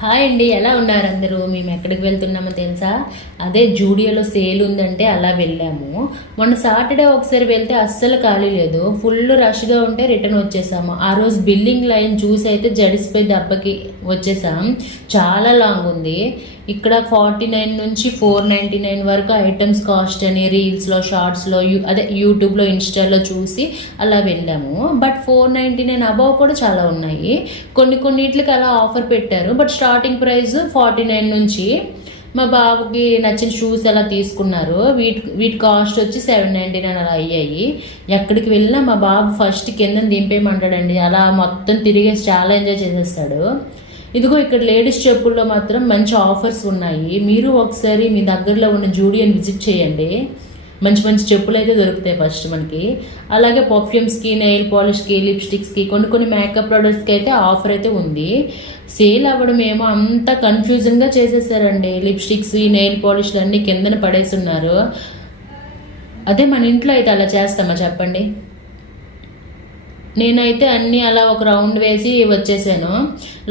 Hi అండి ఎలా ఉన్నారు అందరూ? మేము ఎక్కడికి వెళ్తున్నామో తెలుసా? అదే జూడియోలో సేల్ ఉందంటే అలా వెళ్ళాము. మొన్న సాటర్డే ఒకసారి వెళ్తే అస్సలు ఖాళీ లేదు. ఫుల్ రష్గా ఉంటే రిటర్న్ వచ్చేసాము. ఆ రోజు బిల్లింగ్ లైన్ చూసి అయితే జడిసిపోయి దెబ్బకి వచ్చేసాం. చాలా లాంగ్ ఉంది. ఇక్కడ ఫార్టీ నైన్ నుంచి ఫోర్ నైంటీ నైన్ వరకు ఐటమ్స్ కాస్ట్ అని రీల్స్లో షార్ట్స్లో యూ అదే యూట్యూబ్లో ఇన్స్టాలో చూసి అలా వెళ్ళాము. But four ninety nine above కూడా చాలా ఉన్నాయి. కొన్ని కొన్నిట్లకి అలా ఆఫర్ పెట్టారు. But starting price forty nine నుంచి మా బాబుకి నచ్చిన షూస్ అలా తీసుకున్నారు. వీటి వీటి కాస్ట్ వచ్చి సెవెన్ నైంటీ నైన్ అలా అయ్యాయి. ఎక్కడికి వెళ్ళినా మా బాబు ఫస్ట్ కింద దింపేయమంటాడండి. అలా మొత్తం తిరిగేసి చాలా ఎంజాయ్ చేసేస్తాడు. ఇదిగో ఇక్కడ లేడీస్ చెప్పుల్లో మాత్రం మంచి ఆఫర్స్ ఉన్నాయి. మీరు ఒకసారి మీ దగ్గరలో ఉన్న జూడియన్ విజిట్ చేయండి. మంచి మంచి చెప్పులు అయితే దొరుకుతాయి ఫస్ట్ మనకి. అలాగే పర్ఫ్యూమ్స్కి నెయిల్ పాలిష్కి లిప్స్టిక్స్కి కొన్ని కొన్ని మేకప్ ప్రొడక్ట్స్కి అయితే ఆఫర్ అయితే ఉంది. సేల్ అవ్వడం ఏమో అంత కన్ఫ్యూజన్గా చేసేసారండి. లిప్స్టిక్స్ నెయిల్ పాలిష్లు అన్నీ కిందన పడేస్తున్నారు. అదే మన ఇంట్లో అయితే అలా చేస్తామా చెప్పండి? నేనైతే అన్నీ అలా ఒక రౌండ్ వేసి వచ్చేసాను.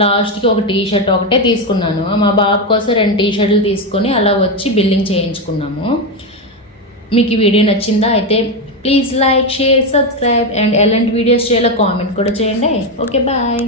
లాస్ట్కి ఒక టీ షర్ట్ ఒకటే తీసుకున్నాను. మా బాబు కోసం రెండు టీ షర్ట్లు తీసుకొని అలా వచ్చి బిల్లింగ్ చేయించుకున్నాము. మీకు ఈ వీడియో నచ్చిందా అయితే please like share subscribe and ఎలాంటి వీడియోస్ చేయాలో కామెంట్ కూడా చేయండి. Okay bye.